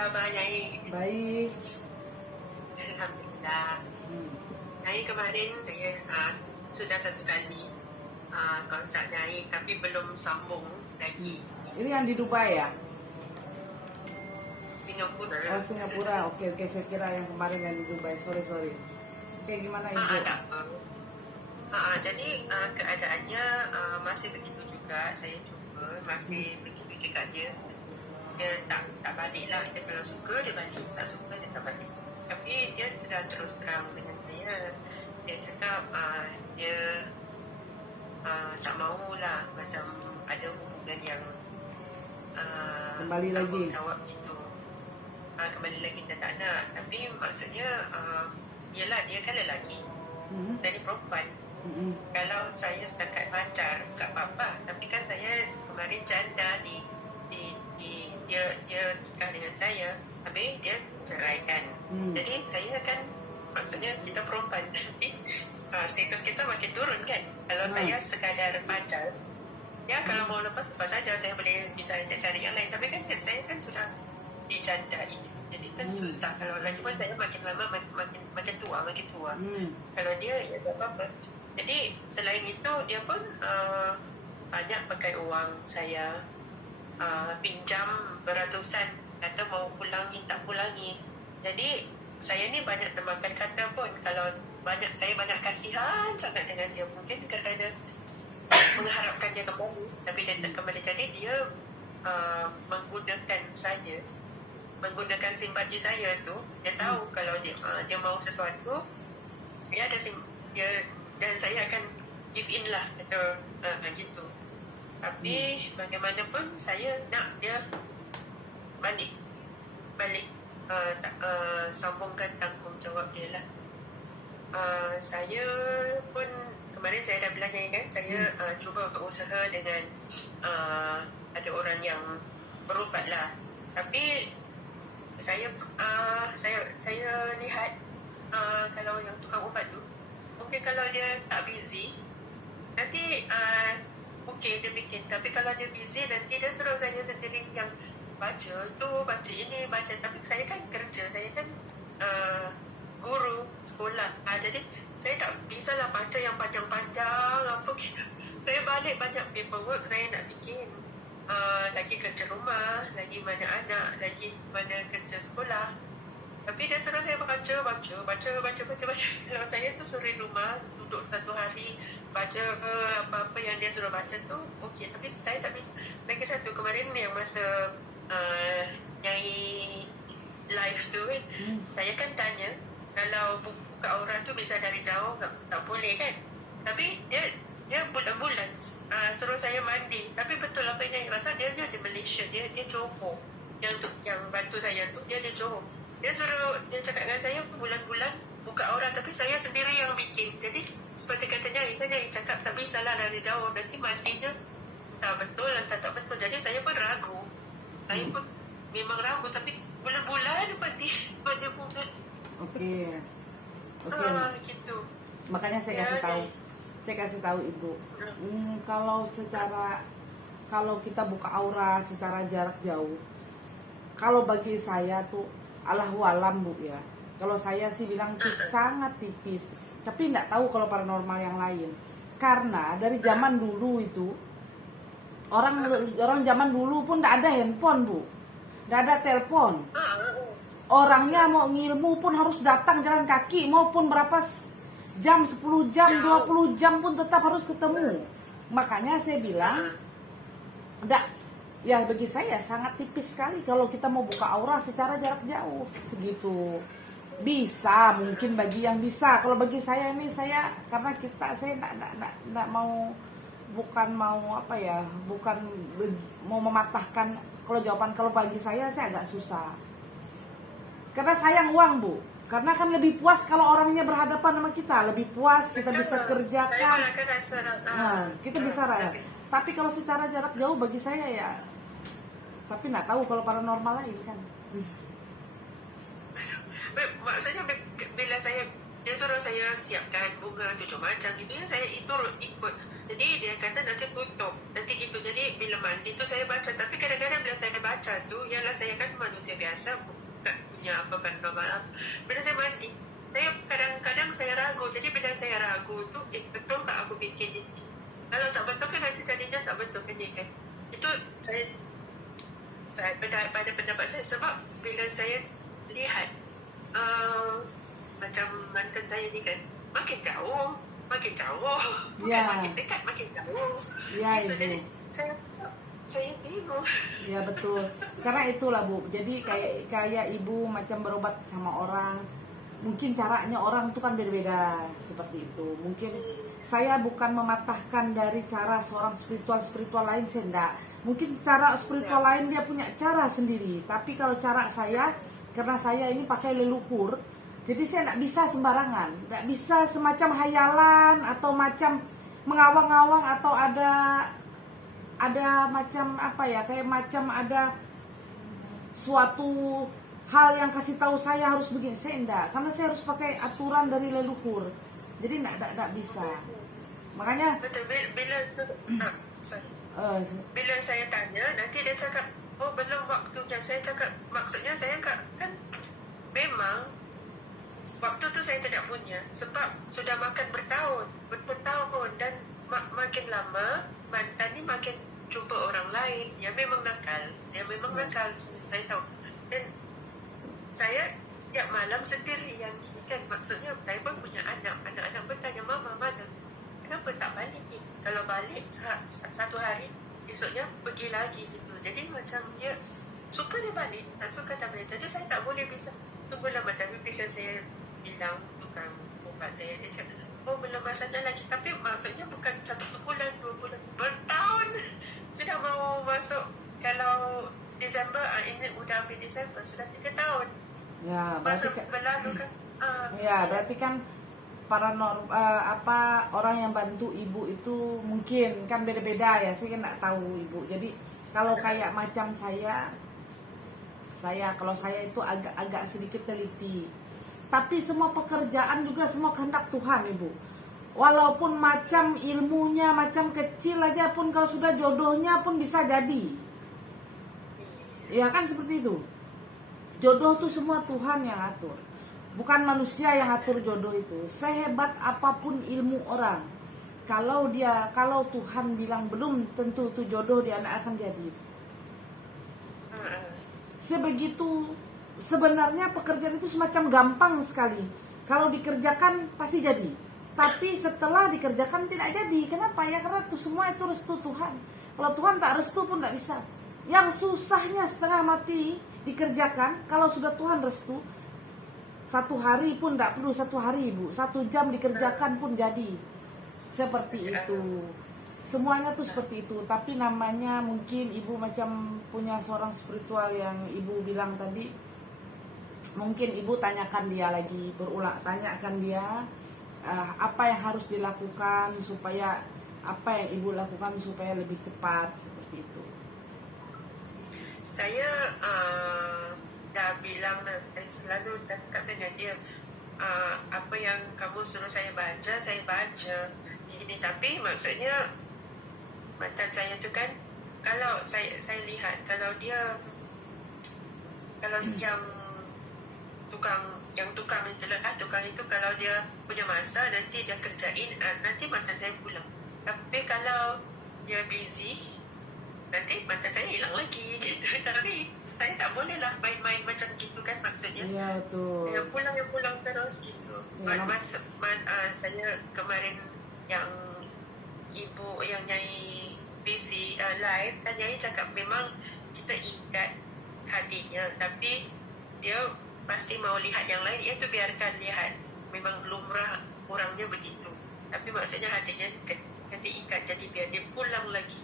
khabar Nyai? Baik. Alhamdulillah. Nyai kemarin saya sudah satu kali kontak Nyai tapi belum sambung lagi. Ini yang di Dubai ya? Singapura. Oh, Singapura. Oke, saya kira yang kemarin yang di Dubai. Sorry. Oke, gimana Ibu? Tak apa. Jadi keadaannya masih begitu juga. Saya cuba masih begitu juga dia. Dia tak balik lah. Dia kalau suka dia balik, tak suka dia tak balik. Tapi dia sudah terus terang dengan saya. Dia cakap dia tak mahulah macam ada hubungan yang kembali lagi. Jawab gitu. Kembali lagi dia tak nak. Tapi maksudnya yelah dia kan lelaki. Dari perempuan. Kalau saya setakat pacar tak apa-apa. Tapi kan saya kemarin janda dia nikah dengan saya. Habis dia ceraikan. Jadi saya kan maksudnya kita perempuan. Nanti status kita makin turun kan. Kalau saya sekadar pacar, ya kalau mau lepas saja, saya boleh bisa cari yang lain. Tapi kan saya kan sudah dijandai. Jadi kan susah. Kalau lagi pun saya makin lama makin tua. Kalau dia ya tak apa-apa. Jadi selain itu dia pun banyak pakai wang saya, pinjam beratusan, kata mau pulangi tak pulangi. Jadi saya ni banyak termakan kata pun. Kalau saya banyak kasihan sangat dengan dia, mungkin kerana mengharapkan dia kembali, tapi dia tak kembali. Jadi dia menggunakan saya, menggunakan simpati saya tu. Dia tahu kalau dia mahu sesuatu, dia ada dia, dan saya akan give in lah atau gitu. Tapi bagaimanapun saya nak dia balik sambungkan tanggungjawab dia lah. Saya pun kemarin saya dah bilang kan, saya cuba berusaha dengan ada orang yang berubat lah. Tapi saya lihat kalau yang tukang ubat tu, mungkin kalau dia tak busy, nanti okey dia bikin. Tapi kalau dia busy, nanti dia suruh saya sendiri yang baca tu, baca ini, baca. Tapi saya kan kerja, saya kan guru sekolah. Jadi saya tak bisa lah baca yang panjang-panjang apa gitu. Saya balik banyak paperwork saya nak bikin. Lagi kerja rumah, lagi mana anak, lagi mana kerja sekolah. Tapi dia suruh saya baca. Kalau saya tu suruh rumah duduk satu hari baca apa-apa yang dia suruh baca tu okey. Tapi saya tak bisa. Lagi satu kemarin yang masa Nyai live tu kan, saya kan tanya kalau buka aurat tu bisa dari jauh tak boleh kan. Tapi dia bulan-bulan suruh saya mandi. Tapi betul apa yang Nyai rasa, dia di Malaysia, dia Johor. Yang bantu saya tu dia Johor. Dia cakap dengan saya bulan-bulan buka aurat, tapi saya sendiri yang bikin. Jadi seperti katanya Nyai cakap tak bisa lah dari jauh, nanti mandinya tak betul dan tak betul. Jadi saya pun ragu. Saya pun memang ragu, tapi bulan-bulan mandi bunga. Okey. Gitu. Makanya saya kasih tahu Ibu. Kalau kita buka aura secara jarak jauh, kalau bagi saya tuh Allahu alam Bu ya. Kalau saya sih bilang tuh sangat tipis. Tapi nggak tahu kalau paranormal yang lain. Karena dari zaman dulu itu orang zaman dulu pun nggak ada handphone Bu, nggak ada telepon. Orangnya mau ngilmu pun harus datang jalan kaki, maupun berapa jam, 10 jam, 20 jam pun tetap harus ketemu. Makanya saya bilang ya bagi saya sangat tipis sekali kalau kita mau buka aura secara jarak jauh segitu. Bisa mungkin bagi yang bisa. Kalau bagi saya ini saya nggak mau, bukan mau mematahkan kalau jawaban. Kalau bagi saya agak susah. Karena sayang uang Bu. Karena kan lebih puas kalau orangnya berhadapan sama kita, lebih puas, kita bisa kerjakan. Kita bisa rakyat. Tapi kalau secara jarak jauh bagi saya ya. Tapi nggak tahu kalau paranormal lain kan. Maksudnya bila dia suruh saya siapkan bunga 7 macam gitu ya, saya itu ikut. Jadi dia kata nanti tutup, nanti gitu. Jadi bila bila mandi tu saya baca. Tapi kadang-kadang bila saya baca tu, ialah saya kan manusia biasa, bukan punya apa paranormal. Bila saya mandi, saya kadang-kadang saya ragu. Jadi bila saya ragu tu, betul tak aku bikin ini? Kalau tak betul kan nanti jadinya tak betul kan? Itu saya pada pendapat saya, sebab bila saya lihat macam mantan saya ni kan, makin jauh, bukan makin dekat, makin jauh. Gitu. Jadi saya bingung. Ya betul. Karena itulah Bu. Jadi kayak ibu macam berobat sama orang. Mungkin caranya orang itu kan beda-beda seperti itu. Mungkin saya bukan mematahkan dari cara seorang spiritual lain, saya enggak. Mungkin cara spiritual lain dia punya cara sendiri. Tapi kalau cara saya, karena saya ini pakai leluhur, jadi saya tidak bisa sembarangan, tidak bisa semacam hayalan atau macam mengawang-awang atau ada macam apa ya, kayak macam ada suatu hal yang kasih tahu saya harus begini. Saya enggak, karena saya harus pakai aturan dari leluhur. Jadi enggak bisa. Makanya betul, bila saya tanya, nanti dia cakap, oh belum waktunya. Saya cakap, maksudnya saya kan memang waktu tu saya tidak punya, sebab sudah makan bertahun dan makin lama mantan ni makin jumpa orang lain. Dia memang nakal, saya tahu. Dan saya tiap malam sendiri yang gini kan. Maksudnya saya pun punya anak-anak bertanya, mama mana? Kenapa tak balik ni? Kalau balik satu hari, esoknya pergi lagi gitu. Jadi macam dia suka dia balik, tak suka tak balik. Jadi saya tak boleh bisa tunggu lama. Tapi bila saya bilang tukang ubat saya, dia cakap, oh belum masanya lagi. Tapi maksudnya bukan 1 bulan, 2 bulan, bertahun. Sudah mau masuk, kalau Disember, ini udah habis Disember, sudah 3 tahun. Ya, berarti berlalu kan. Berarti kan orang yang bantu ibu itu mungkin kan beda-beda ya. Saya kan nggak tahu ibu. Jadi kalau kayak macam saya kalau saya itu agak sedikit teliti. Tapi semua pekerjaan juga semua kehendak Tuhan, Ibu. Walaupun macam ilmunya macam kecil aja pun, kalau sudah jodohnya pun bisa jadi. Ya kan seperti itu. Jodoh itu semua Tuhan yang atur. Bukan manusia yang atur jodoh itu. Sehebat apapun ilmu orang, kalau Tuhan bilang belum tentu itu jodoh dia akan jadi. Sebegitu. Sebenarnya pekerjaan itu semacam gampang sekali. Kalau dikerjakan pasti jadi. Tapi setelah dikerjakan tidak jadi. Kenapa ya? Karena itu semua itu restu Tuhan. Kalau Tuhan tak restu pun tidak bisa. Yang susahnya setengah mati dikerjakan, kalau sudah Tuhan restu, 1 hari pun tidak perlu 1 hari, Ibu. 1 jam dikerjakan pun jadi. Seperti itu. Semuanya tuh seperti itu. Tapi namanya mungkin Ibu macam punya seorang spiritual yang Ibu bilang tadi. Mungkin Ibu tanyakan dia lagi, berulang tanyakan dia apa yang harus dilakukan supaya apa yang Ibu lakukan supaya lebih cepat, seperti itu. Saya dah bilang, saya selalu cakap dengan dia, apa yang kamu suruh saya baca ini. Tapi maksudnya mantan saya tu kan, kalau saya lihat, kalau tukang itu kalau dia punya masa, nanti dia kerjain, nanti mantan saya pulang. Tapi kalau dia busy, nanti mantan saya hilang lagi gitu. Tapi saya tak boleh lah main-main macam gitu kan, maksudnya. Iya betul. Yang pulang terus gitu. Saya kemarin yang ibu yang Nyai busy live, dan Nyai cakap memang kita ikat hatinya, tapi dia pasti mau lihat yang lain, itu biarkan lihat. Memang lumrah orangnya begitu. Tapi maksudnya hatinya nanti ikat, jadi biar dia pulang lagi.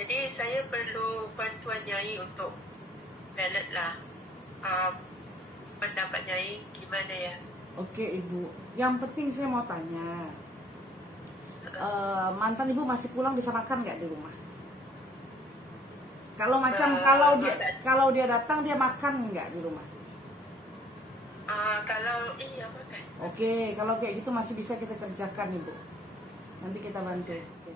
Jadi saya perlu bantuan Nyai untuk ballot lah. Pendapat Nyai gimana ya? Oke Ibu, yang penting saya mau tanya, mantan Ibu masih pulang bisa makan nggak di rumah? Kalau macam kalau dia datang dia makan nggak di rumah? Kalau iya makan. Oke, kalau kayak gitu masih bisa kita kerjakan Ibu. Nanti kita bantu. Oke.